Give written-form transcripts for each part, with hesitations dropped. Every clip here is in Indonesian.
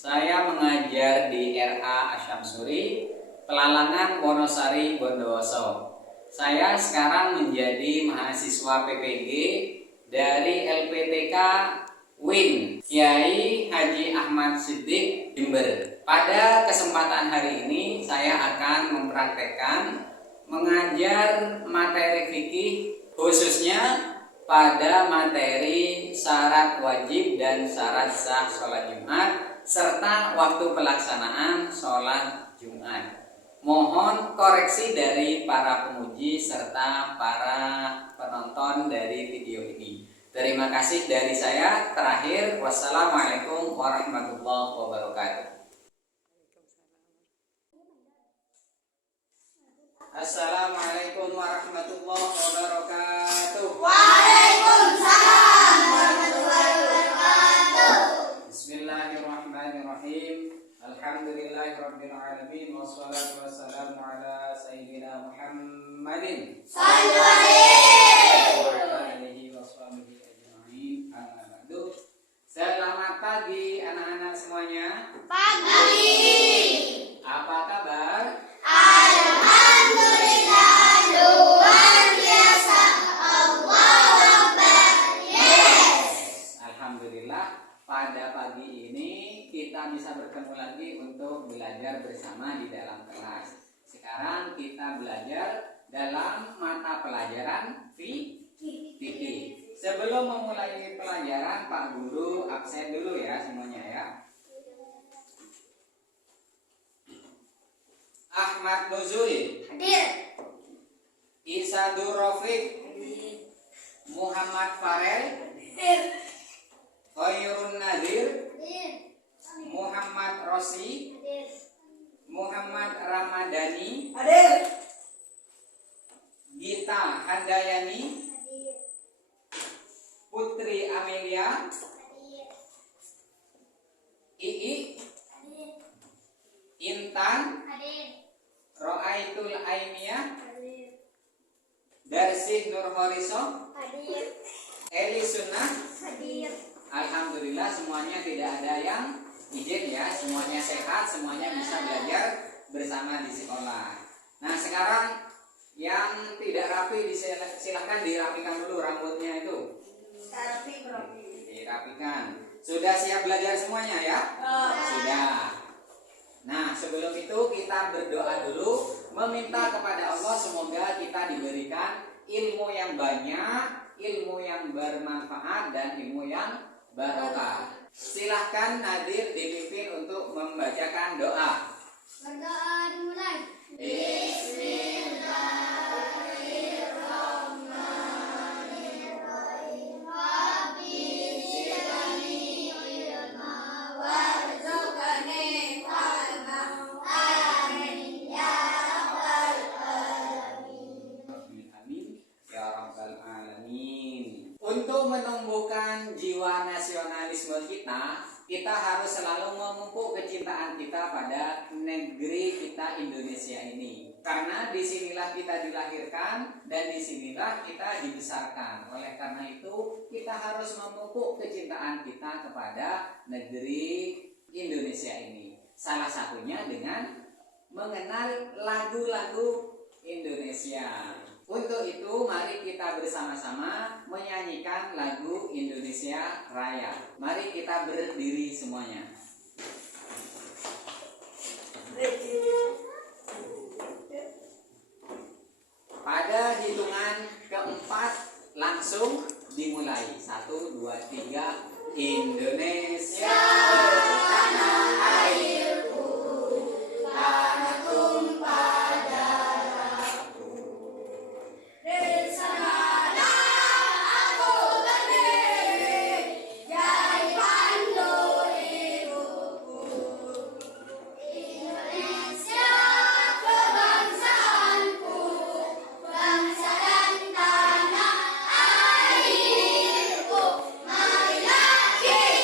Saya mengajar di RA Asyamsuri, Pelalangan Wonosari, Bondowoso. Saya sekarang menjadi mahasiswa PPG dari LPTK WIN Kiai Haji Ahmad Siddiq Jember. Pada kesempatan hari ini saya akan mempraktekkan mengajar materi fikih, khususnya pada materi syarat wajib dan syarat sah sholat Jumat serta waktu pelaksanaan sholat Jumat. Mohon koreksi dari para pemuji serta para penonton dari video ini. Terima kasih dari saya. Terakhir, wassalamualaikum warahmatullahi wabarakatuh. Assalamualaikum warahmatullahi wabarakatuh. Waalaikumsalam warahmatullahi wabarakatuh. Bismillahirrahmanirrahim. Alhamdulillahirabbil alamin wassalatu wassalamu ala sayyidina Muhammadin Sallu alaihi wa ala alihi washabihi ajmain. Amma ba'du. Selamat pagi anak-anak semuanya. Pagi. Apa kabar? Alhamdulillah, luar biasa. Allahu Akbar. Yes. Alhamdulillah, pada pagi ini kita bisa bertemu lagi untuk belajar bersama di dalam kelas. Sekarang kita belajar dalam mata pelajaran fikih. Sebelum memulai pelajaran, Pak Guru absen dulu ya semuanya ya. Ahmad Nuzuli, Hadir. Isadur Rafiq, Muhammad Farel, Hadir. Khairun Nadir, Hadir. Muhammad Rosi, Hadir. Muhammad Ramadhani, Hadir. Gita Handayani, Hadir. Putri Amelia, Hadir. Ii, Hadir. Intan, Hadir. Roaitul Aimiyah, Hadir. Darsih Nurholiso, Hadir. Eli Sunnah. Hadir. Alhamdulillah semuanya tidak ada yang izin ya, semuanya sehat, semuanya bisa belajar bersama di sekolah. Nah sekarang yang tidak rapi silahkan dirapikan dulu rambutnya itu. Rapi, bro. Dirapikan. Sudah siap belajar semuanya ya? Sudah. Nah sebelum itu kita berdoa dulu, meminta kepada Allah semoga kita diberikan ilmu yang banyak, ilmu yang bermanfaat dan ilmu yang barokah. Silahkan Nadir dipimpin untuk membacakan doa. Berdoa dimulai. Bismillahirrahmanirrahim. Rabbi zidni ilma warzuqni fahma. Amin ya rabbal alamin. Amin ya rabbal alamin. Untuk menumbuhkan jiwa nasionalisme kita harus selalu memupuk kecintaan kita pada negeri kita Indonesia ini. Karena disinilah kita dilahirkan dan disinilah kita dibesarkan. Oleh karena itu kita harus memupuk kecintaan kita kepada negeri Indonesia ini. Salah satunya dengan mengenal lagu-lagu Indonesia. Untuk itu mari kita bersama-sama menyanyikan lagu Indonesia Raya. Mari kita berdiri semuanya. Pada hitungan keempat langsung dimulai. 1, 2, 3. Indonesia tanah airku, tanah tumpah darahku. Di sanalah aku berdiri, jadi pandu hidupku. Indonesia kebangsaanku, bangsa dan tanah airku. Marilah kita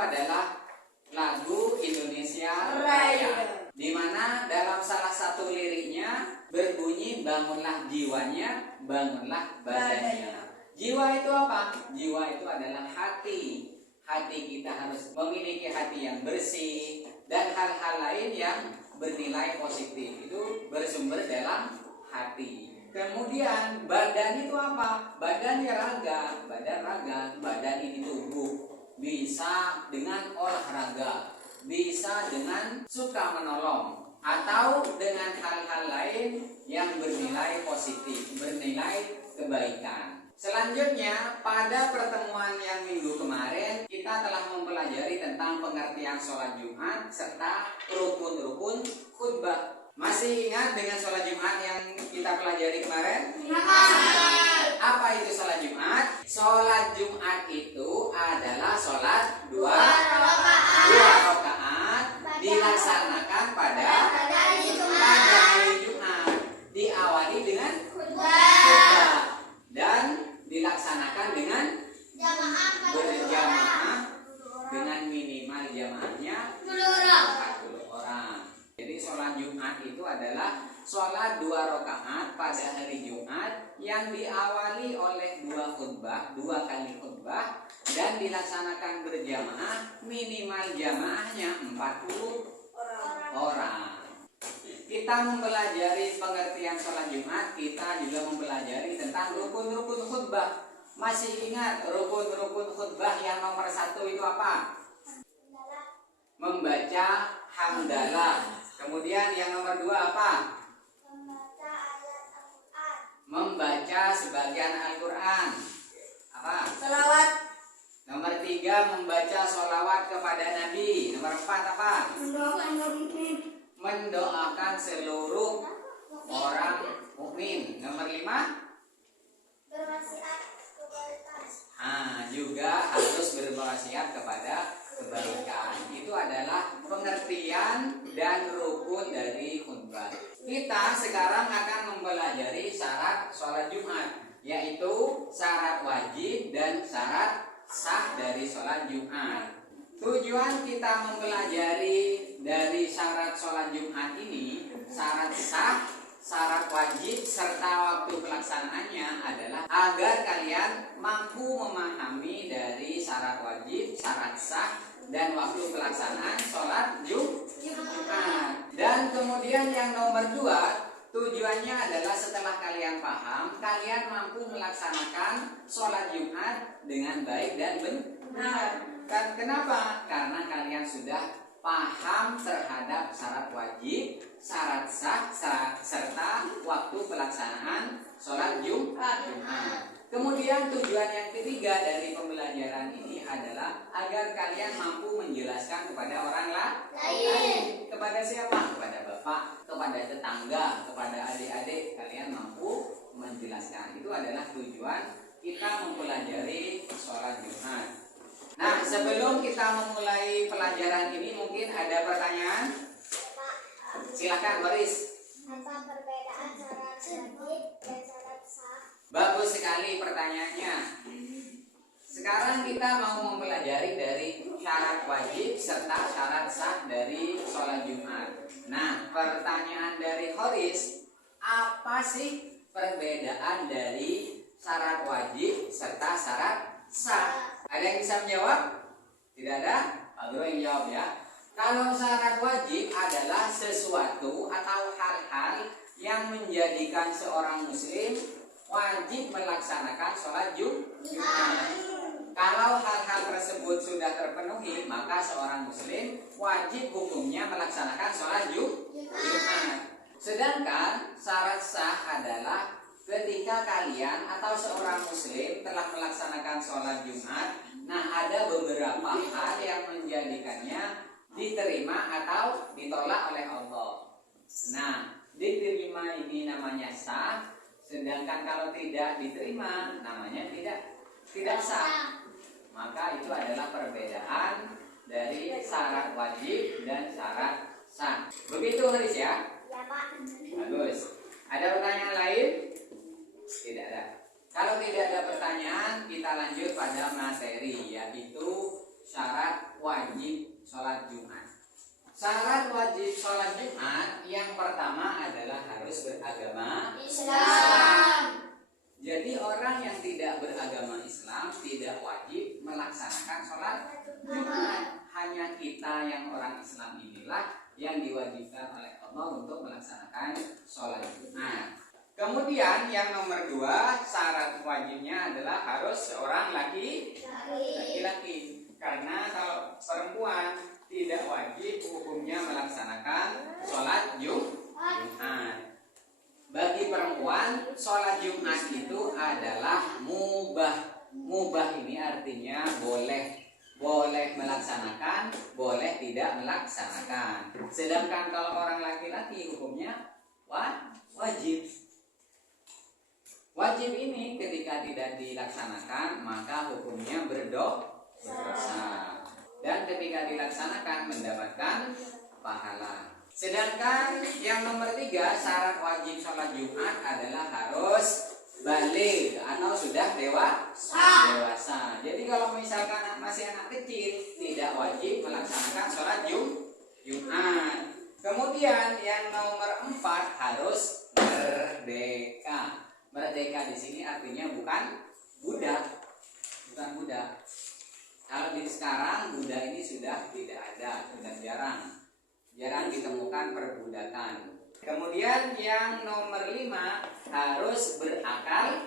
adalah lagu Indonesia Raya. di mana dalam salah satu liriknya berbunyi bangunlah jiwanya, bangunlah badannya. Jiwa itu apa? Jiwa itu adalah hati. Hati kita harus memiliki hati yang bersih dan hal-hal lain yang bernilai positif itu bersumber dalam hati. Kemudian badan itu apa? Badan ya raga, badan ini tubuh. Bisa dengan olahraga, bisa dengan suka menolong, atau dengan hal-hal lain yang bernilai positif, bernilai kebaikan. Selanjutnya, pada pertemuan yang minggu kemarin, kita telah mempelajari tentang pengertian sholat Jumat serta rukun-rukun khutbah. Masih ingat dengan sholat Jumat yang kita pelajari kemarin? Apa itu sholat Jumat? Sholat Jumat itu adalah sholat dua rakaat dilaksanakan pada hari Jumat, diawali dengan khutbah dan dilaksanakan dengan berjamaah dengan minimal jamaahnya 40 orang. Jadi sholat Jumat itu adalah sholat 2 rakaat pada hari Jumat yang diawali oleh 2 kali khutbah dan dilaksanakan berjamaah, minimal jamaahnya 40 orang. Kita mempelajari pengertian sholat Jumat, kita juga mempelajari tentang rukun-rukun khutbah. Masih ingat rukun-rukun khutbah yang nomor 1 itu apa? Membaca hamdalah. Kemudian yang nomor 2 apa? Membaca sebagian Al-Quran. Apa? Salawat. Nomor 3 membaca sholawat kepada Nabi. Nomor 4 apa? Mendoakan seluruh orang mukmin. Nomor 5 juga harus berwasiat kepada kebaikan. Itu adalah pengertian dan rukun dari khutbah. Kita sekarang akan mempelajari syarat sholat Jumat, yaitu syarat wajib dan syarat sah dari sholat Jumat. Tujuan kita mempelajari dari syarat sholat Jumat ini, syarat sah, syarat wajib, serta waktu pelaksanaannya adalah agar kalian mampu memahami dari syarat wajib, syarat sah, dan waktu pelaksanaan sholat Jumat. Dan kemudian yang nomor 2, tujuannya adalah setelah kalian paham, kalian mampu melaksanakan sholat Jumat dengan baik dan benar. Dan kenapa? Karena kalian sudah paham terhadap syarat wajib, syarat sah, serta waktu pelaksanaan sholat Jumat. Kemudian tujuan yang ketiga dari pembelajaran ini adalah agar kalian mampu menjelaskan kepada orang lain. Kepada siapa? Kepada bapak, kepada tetangga, kepada adik-adik, kalian mampu menjelaskan. Itu adalah tujuan kita mempelajari sholat Jumat. Nah, sebelum kita memulai pelajaran ini mungkin ada pertanyaan? Silakan, Boris. Apa perbedaan syarat wajib dan syarat sah? Bagus sekali pertanyaannya. Sekarang kita mau mempelajari dari syarat wajib serta syarat sah dari sholat Jumat. Nah, pertanyaan dari Horis, apa sih perbedaan dari syarat wajib serta syarat sah? Ada yang bisa menjawab? Tidak ada? Pak Guru yang jawab ya. Kalau syarat wajib adalah sesuatu atau hal-hal yang menjadikan seorang muslim wajib melaksanakan sholat Jumat. Kalau hal-hal tersebut sudah terpenuhi, maka seorang muslim wajib hukumnya melaksanakan sholat Jumat. Sedangkan syarat sah adalah ketika kalian atau seorang muslim telah melaksanakan sholat Jumat, nah ada beberapa hal yang menjadikannya diterima atau ditolak oleh Allah. Nah, diterima ini namanya sah, sedangkan kalau tidak diterima namanya tidak sah. Maka itu adalah perbedaan dari syarat wajib dan syarat sah. Begitu Haris ya? Ya Pak. Bagus. Ada pertanyaan lain? Tidak ada. Kalau tidak ada pertanyaan, kita lanjut pada materi, yaitu syarat wajib Syarat wajib sholat Jumat yang pertama adalah harus beragama Islam. Jadi orang yang tidak beragama Islam tidak wajib melaksanakan sholat Jumat. Hanya kita yang orang Islam inilah yang diwajibkan oleh Allah untuk melaksanakan sholat Jumat. Kemudian yang nomor 2, syarat wajibnya adalah harus seorang laki-laki. Karena kalau perempuan tidak wajib hukumnya melaksanakan sholat Jumat. Bagi perempuan sholat Jumat itu adalah mubah. Mubah ini artinya boleh melaksanakan, boleh tidak melaksanakan. Sedangkan kalau orang laki-laki hukumnya wajib. Wajib ini ketika tidak dilaksanakan maka hukumnya berdosa. Dan ketika dilaksanakan mendapatkan pahala. Sedangkan yang nomor 3, syarat wajib sholat Jumat adalah harus baligh atau sudah dewasa. Jadi kalau misalkan masih anak kecil tidak wajib melaksanakan sholat Jumat. Kemudian yang nomor 4 harus merdeka. Merdeka di sini artinya bukan budak. Kalau di sekarang budak ini sudah tidak ada, sudah jarang ditemukan perbudakan. Kemudian yang nomor 5 harus berakal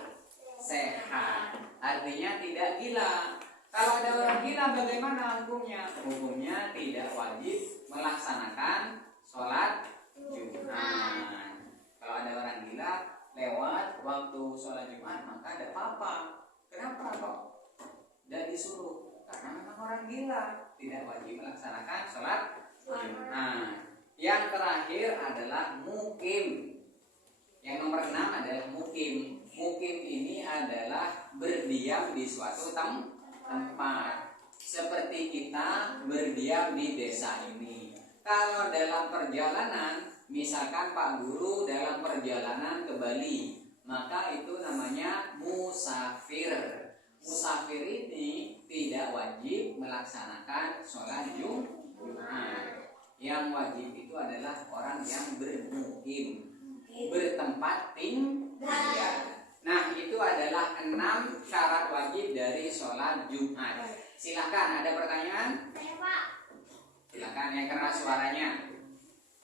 sehat. Artinya tidak gila. Kalau ada orang gila bagaimana hukumnya? Hukumnya tidak wajib melaksanakan sholat Jumat. Kalau ada orang gila lewat waktu sholat Jumat maka ada apa-apa. Kenapa kok tidak disuruh? Karena memang orang gila tidak wajib melaksanakan sholat Jumat. Yang terakhir adalah mukim. Yang nomor 6 adalah mukim. Mukim ini adalah berdiam di suatu tempat. Seperti kita berdiam di desa ini. Kalau dalam perjalanan, misalkan Pak Guru dalam perjalanan ke Bali, maka itu namanya musafir. Musafir ini tidak wajib melaksanakan sholat Jumat. Yang wajib itu adalah orang yang bermukim, bertempat tinggal. Nah, itu adalah 6 syarat wajib dari sholat Jumat. Silakan, ada pertanyaan? Saya Pak, Silakan yang keras suaranya.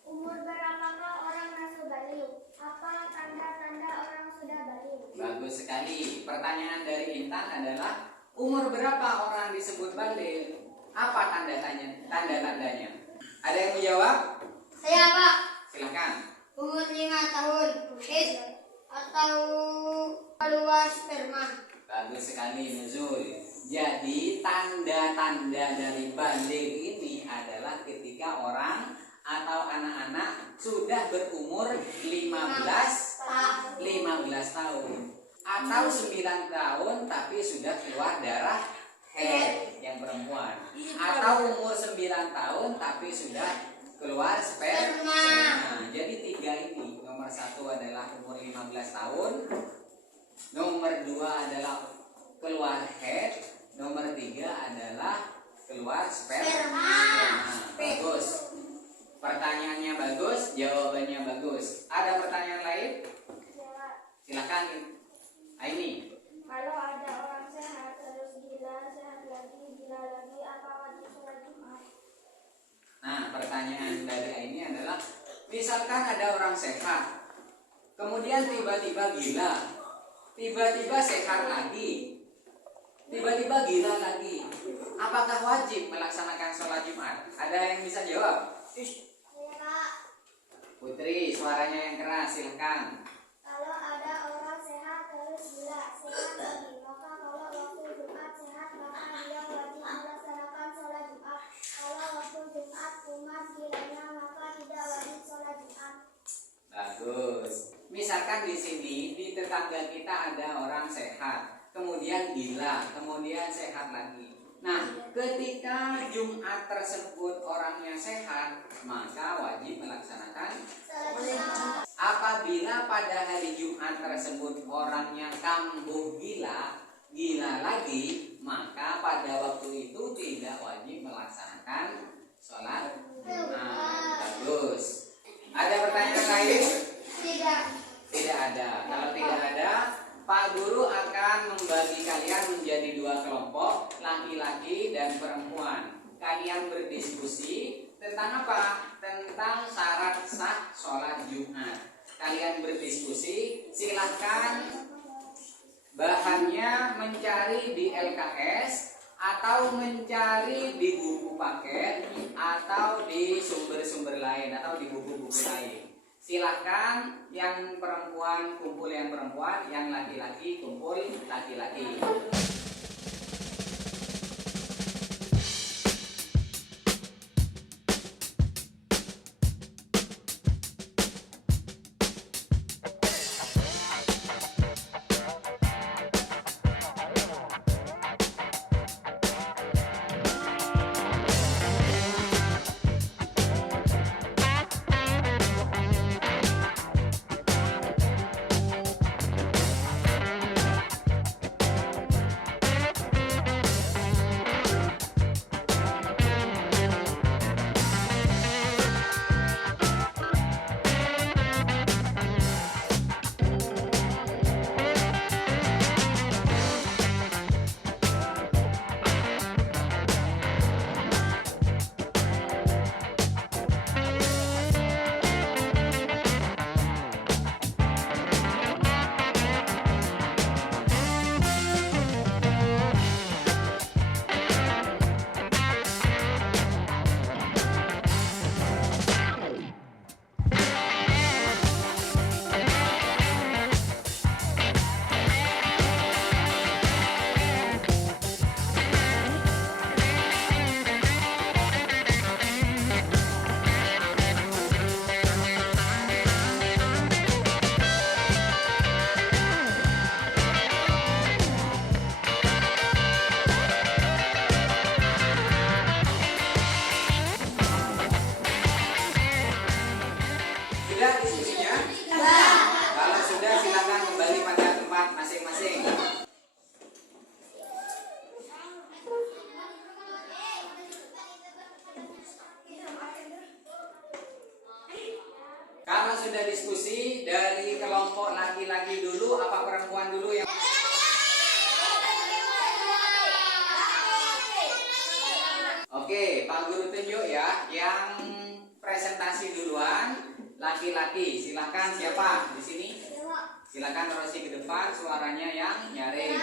umur berapakah orang masuk baligh? Apa tanda-tanda orang sudah baligh? Bagus sekali. Pertanyaan dari Intan adalah umur berapa orang disebut baligh? Apa tanda-tandanya? Ada yang menjawab? Saya Pak, Silakan. umur 5 tahun. Atau keluar sperma. Bagus sekali Nuzul. Jadi tanda-tanda dari baligh ini adalah ketika orang atau anak-anak sudah berumur 15 tahun atau 9 tahun tapi sudah keluar darah haid yang perempuan, atau umur 9 tahun tapi sudah keluar sperma. Jadi 3 ini. Nomor 1 adalah umur 15 tahun, nomor 2 adalah keluar haid, nomor 3 adalah keluar sperma. Bagus. Pertanyaannya bagus, jawabannya bagus. Ada pertanyaan lain? Silakan. Ini. Kalau ada orang sehat terus gila, sehat lagi, gila lagi, apa wajib sholat Jumat? Nah, pertanyaan dari ini adalah, misalkan ada orang sehat, kemudian tiba-tiba gila, tiba-tiba sehat lagi, tiba-tiba gila lagi, apakah wajib melaksanakan sholat Jumat? Ada yang bisa jawab? Saya Pak, Putri, suaranya yang keras, silakan. kalau ada orang sehat terus gila, sehat lagi, maka kalau waktu Jumat sehat, maka dia wajib melaksanakan sholat Jumat. Kalau waktu Jumat kumat gilanya, maka tidak wajib sholat Jumat. Bagus. Misalkan di sini di tetangga kita ada orang sehat, kemudian gila, kemudian sehat lagi. Nah, ketika Jumat tersebut orangnya sehat, maka wajib melaksanakan. Sholat Jumat. Apabila pada hari Jumat tersebut orangnya kambuh gila lagi, maka pada waktu itu tidak wajib melaksanakan sholat Jumat. Bagus. Ada pertanyaan lain? Tidak. Tidak ada. Kalau tidak ada, Pak Guru akan membagi kalian menjadi dua kelompok, laki-laki dan perempuan. Kalian berdiskusi tentang apa? Tentang syarat sah sholat Jumat. Kalian berdiskusi, silahkan bahannya mencari di LKS atau mencari di buku paket atau di sumber-sumber lain atau di buku-buku lain. Silahkan yang perempuan kumpul yang perempuan, yang laki-laki kumpul laki-laki. Sudah diskusinya? Kalau sudah, silakan kembali pada tempat masing-masing. Kalau sudah diskusi, dari kelompok laki-laki dulu apa perempuan dulu yang Oke, Pak Guru tunjuk ya, yang presentasi duluan laki-laki. Silakan siapa di sini? Silakan Rosi ke depan, suaranya yang nyaring.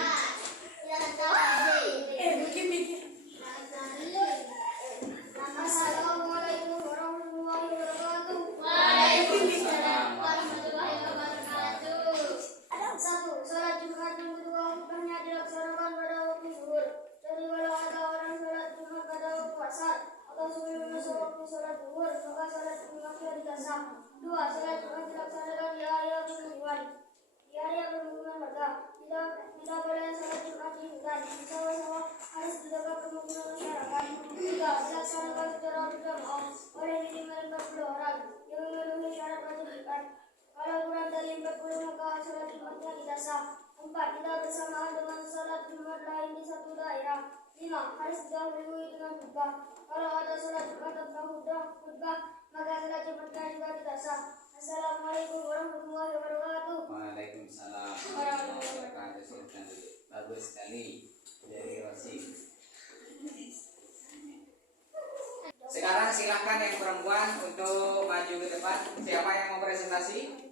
Assalamualaikum warahmatullahi wabarakatuh. Waalaikumsalam. Satu, salat Jumat yang kedua hukumnya dilaksanakan pada waktu zuhur. Jadi kalau ada orang salat Jumat pada waktu asar atau sebelum masuk waktu salat zuhur, maka salat Jumatnya dikasah. Dua, salat Jumat dilaksanakan di hari permingguan. Di hari permingguan warga tidak boleh salat Jumat di hutan. Sama-sama harus dijaga kemungkinan masyarakat. Tiga, dilaksanakan secara berjamaah oleh minimal 40 orang yang memenuhi syarat wajib ibadah. Kalau kurang dari 40 maka salat Jumatnya tidak sah. 4. Tidak bersamaan dengan salat Jumat lain di satu daerah. 5. Harus didahului dengan khutbah. Kalau ada salat Jumat tanpa khutbah, maka salat Jumatnya juga tidak sah. Assalamualaikum warahmatullahi wabarakatuh. Waalaikumsalam warahmatullahi wabarakatuh. Silakan dulu. Bagus sekali dari Rosi. Sekarang silakan yang perempuan untuk maju ke depan. Siapa yang mau presentasi?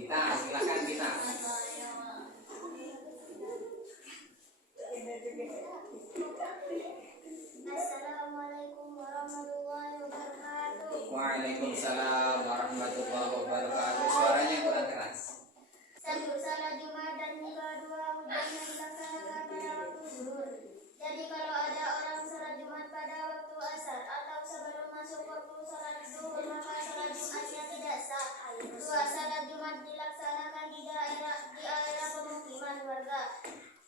Kita, silakan kita. Assalamualaikum warahmatullahi wabarakatuh. Waalaikumsalam warahmatullahi wabarakatuh. Suaranya kurang keras. Satu, salat Jumat dan kedua hukumnya dilaksanakan pada waktu zuhur. Jadi kalau ada orang salat Jumat pada waktu asar atau sebelum masuk waktu salat zuhur, maka salat Jumatnya tidak sah. Dua, salat Jumat dilaksanakan di area pemukiman warga.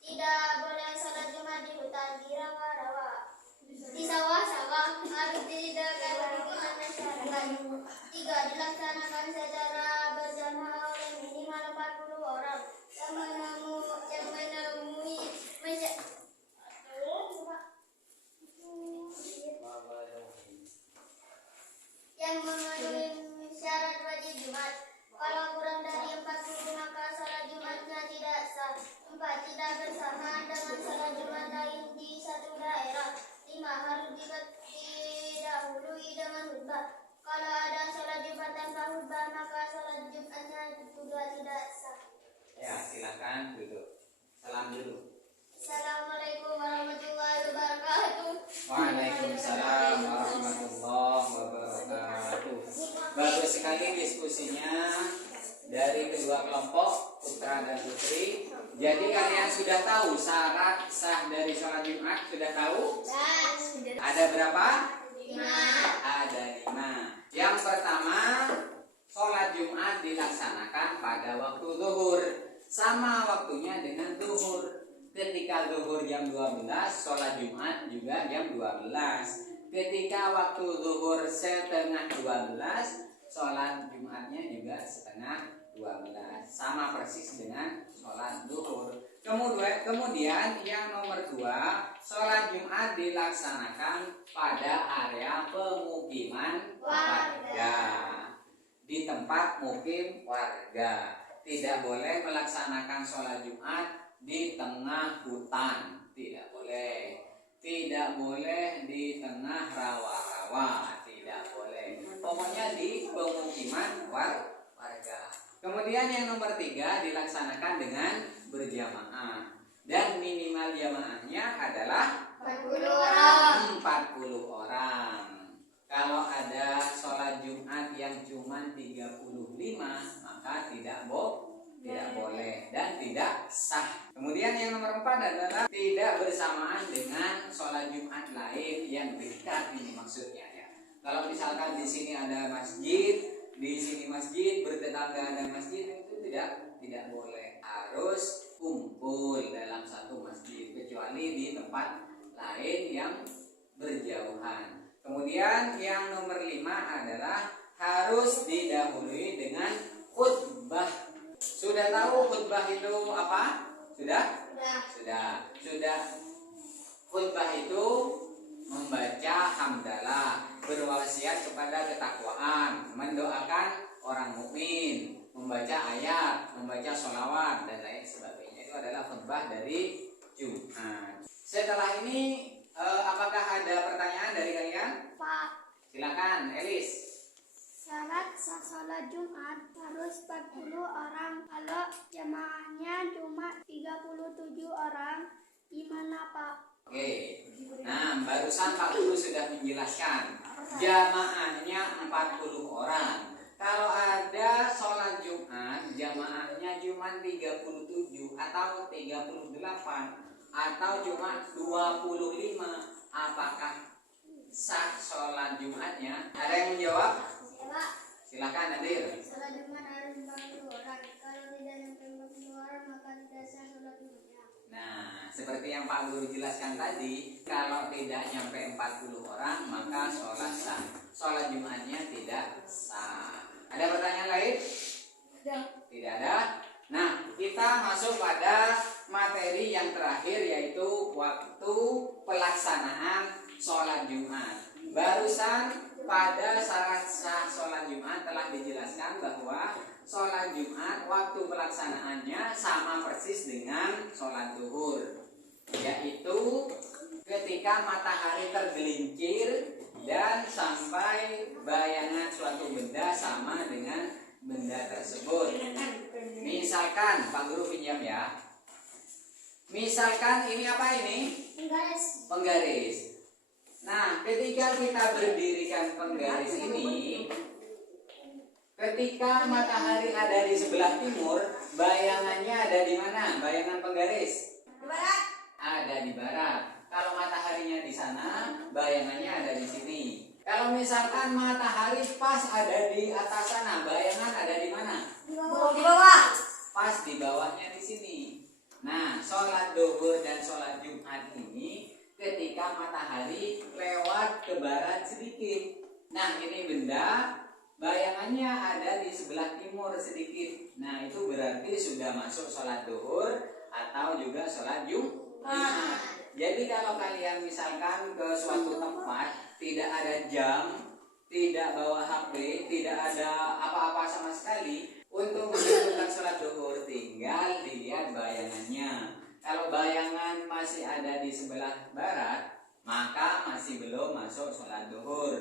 Tidak boleh salat Jumat di hutan, di rawa-rawa, di sawah-sawah, harus dijaga kemungkinan masyarakat. Tiga, dilaksanakan secara berjamaah oleh minimal 40 orang khutbah. Kalau ada sholat Jumat tanpa khutbah, maka sholat Jumatnya juga tidak sah. Ya, silakan duduk. Salam dulu. Assalamualaikum warahmatullahi wabarakatuh. Waalaikumsalam warahmatullahi wabarakatuh. Bagus sekali diskusinya dari kedua kelompok, putra dan putri. Jadi kalian sudah tahu syarat sah dari sholat Jumat? Sudah tahu? Ada berapa? 5. Ada 5. Yang pertama, sholat Jumat dilaksanakan pada waktu zuhur. Sama waktunya dengan zuhur. Ketika zuhur jam 12, sholat Jumat juga jam 12. Ketika waktu zuhur setengah 12, sholat Jumatnya juga setengah 12. Sama persis dengan sholat zuhur. Kemudian yang nomor 2, sholat Jumat dilaksanakan pada area pemukiman warga. Di tempat mukim warga. Tidak boleh melaksanakan sholat Jumat di tengah hutan, tidak boleh. Tidak boleh di tengah rawa-rawa, tidak boleh. Pokoknya di pemukiman warga. Kemudian yang nomor 3, dilaksanakan dengan berjamaah. Dan minimal jamaahnya adalah 40 orang. 40 orang. Kalau ada sholat Jumat yang cuma 35, maka tidak boleh dan tidak sah. Kemudian yang nomor 4 adalah tidak bersamaan dengan sholat Jumat lain yang dekat, ini maksudnya ya. Kalau misalkan di sini ada masjid, di sini masjid, bertetangga ada masjid, itu tidak boleh. Harus kumpul dalam satu masjid, kecuali di tempat lain yang berjauhan. Kemudian yang nomor 5 adalah harus didahului dengan khutbah. Sudah tahu khutbah itu apa? Sudah. Khutbah itu membaca hamdalah, berwasiat kepada ketakwaan, mendoakan orang mukmin, membaca ayat, membaca sholawat dan lain sebagainya. Itu adalah khutbah dari Jumat. Setelah ini apakah ada pertanyaan dari kalian? Pak, Silakan, Elis. syarat sah sholat Jumat harus 40 orang. Kalau jamaahnya cuma 37 orang, gimana Pak? Oke. Nah, barusan Pak Guru sudah menjelaskan. Jamaahnya 40 orang. Kalau ada sholat Jumat, jamaahnya cuma 37 atau 38 atau cuma 25, apakah sah sholat Jumatnya? Ada yang menjawab? Ya Pak, Silakan, Nadir. sholat Jumat harus 40 orang. Kalau tidak sampai 40 orang, maka tidak sah sholat Jumatnya. Nah, seperti yang Pak Guru jelaskan tadi, kalau tidak nyampe 40 orang, maka sholat sah. Sholat Jumatnya tidak sah. Ada pertanyaan lain? Tidak ada. Nah, kita masuk pada materi yang terakhir, yaitu waktu pelaksanaan sholat Jumat. Barusan pada syarat sah sholat Jumat telah dijelaskan bahwa sholat Jumat waktu pelaksanaannya sama persis dengan sholat zuhur, yaitu ketika matahari tergelincir dan sampai bayangan suatu benda sama dengan benda tersebut. Misalkan, Pak Guru pinjam ya. Misalkan ini apa ini? Penggaris. Nah, ketika kita berdirikan penggaris ini, ketika matahari ada di sebelah timur, bayangannya ada di mana? Bayangan penggaris? Di barat. Ada di barat. Kalau mataharinya di sana, bayangannya ada di sini. Kalau misalkan matahari pas ada di atas sana, bayangan ada di mana? Di bawah. Pas di bawahnya di sini. Nah, sholat zuhur dan sholat Jumat ini ketika matahari lewat ke barat sedikit. Nah, ini benda bayangannya ada di sebelah timur sedikit. Nah, itu berarti sudah masuk sholat zuhur atau juga sholat Jumat. Jadi kalau kalian misalkan ke suatu tempat, tidak ada jam, tidak bawa HP, tidak ada apa-apa sama sekali, untuk menentukan sholat zuhur tinggal dilihat bayangannya. Kalau bayangan masih ada di sebelah barat, maka masih belum masuk sholat zuhur.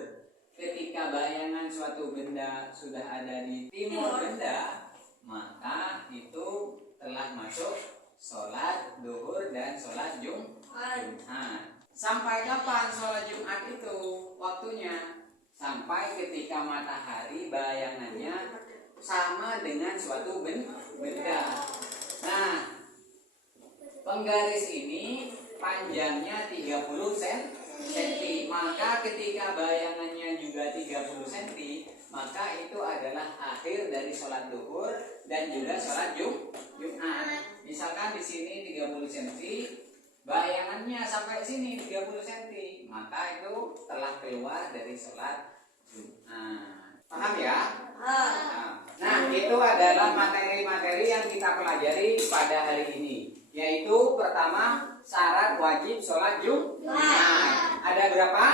ketika bayangan suatu benda sudah ada di timur benda, maka itu telah masuk sholat duhur dan sholat Jumat. Sampai kapan sholat Jumat itu waktunya? Sampai ketika matahari bayangannya sama dengan suatu benda. Nah, penggaris ini panjangnya 30 cm, maka ketika bayangannya juga 30 cm, maka itu adalah akhir dari sholat duhur dan juga sholat Jumat. Misalkan di sini 30 cm, bayangannya sampai sini 30 cm, maka itu telah keluar dari sholat Jumat. Paham ya? Nah, itu adalah materi-materi yang kita pelajari pada hari ini. Yaitu pertama, syarat wajib sholat Jumat. Ada berapa?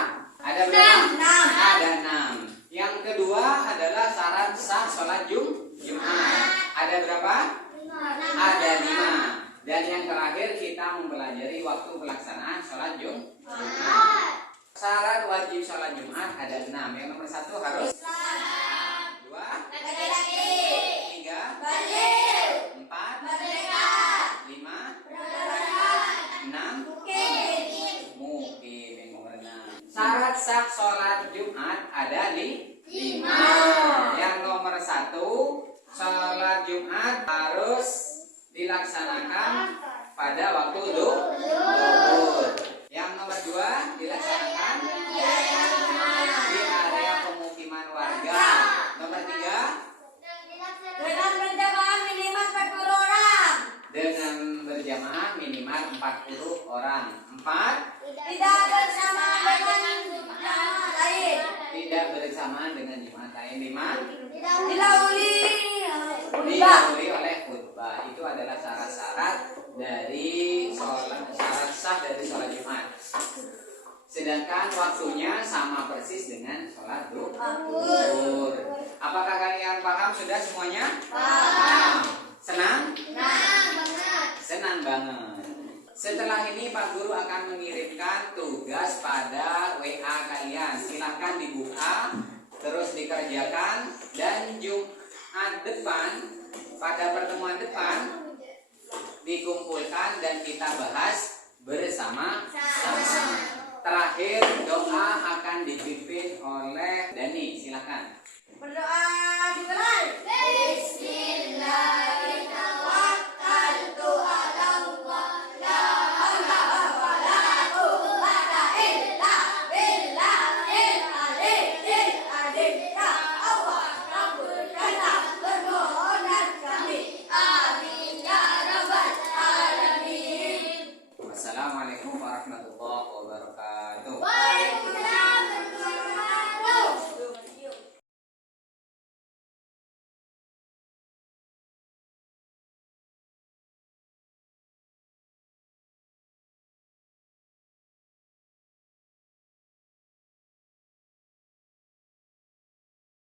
Ada berapa? 6. Yang kedua adalah syarat sah sholat Jumat. Ada berapa? 5. Ada 5. Dan yang terakhir kita mempelajari waktu pelaksanaan sholat Jumat. Syarat wajib sholat Jumat ada 6. Yang nomor 1 harus 2, 3, 4, 5, 6, mungkin yang nomor 6. Syarat sah sholat Jumat ada 5. Yang nomor 1, sholat Jumat harus dilaksanakan pada waktu duhur. Yang nomor 2, dilaksanakan di area pemukiman warga. Nomor 3, Dengan berjamaah minimal 40 orang. dengan berjamaah minimal 40 orang. 4, Tidak bersamaan dengan jamaah lain. tidak bersamaan dengan jemaat lain. 5, Didahului khutbah. didahului oleh khutbah. Itu adalah syarat-syarat dari syarat sah dari sholat Jumat. Sedangkan waktunya sama persis dengan sholat duhur. Apakah kalian paham sudah semuanya? Paham. Senang? Senang banget. Setelah ini Pak Guru akan mengirimkan tugas pada WA kalian. Silahkan dibuka, terus dikerjakan, dan Jumat depan, pada pertemuan depan, dikumpulkan dan kita bahas bersama-sama. Terakhir doa akan dipimpin oleh Dani. Silakan.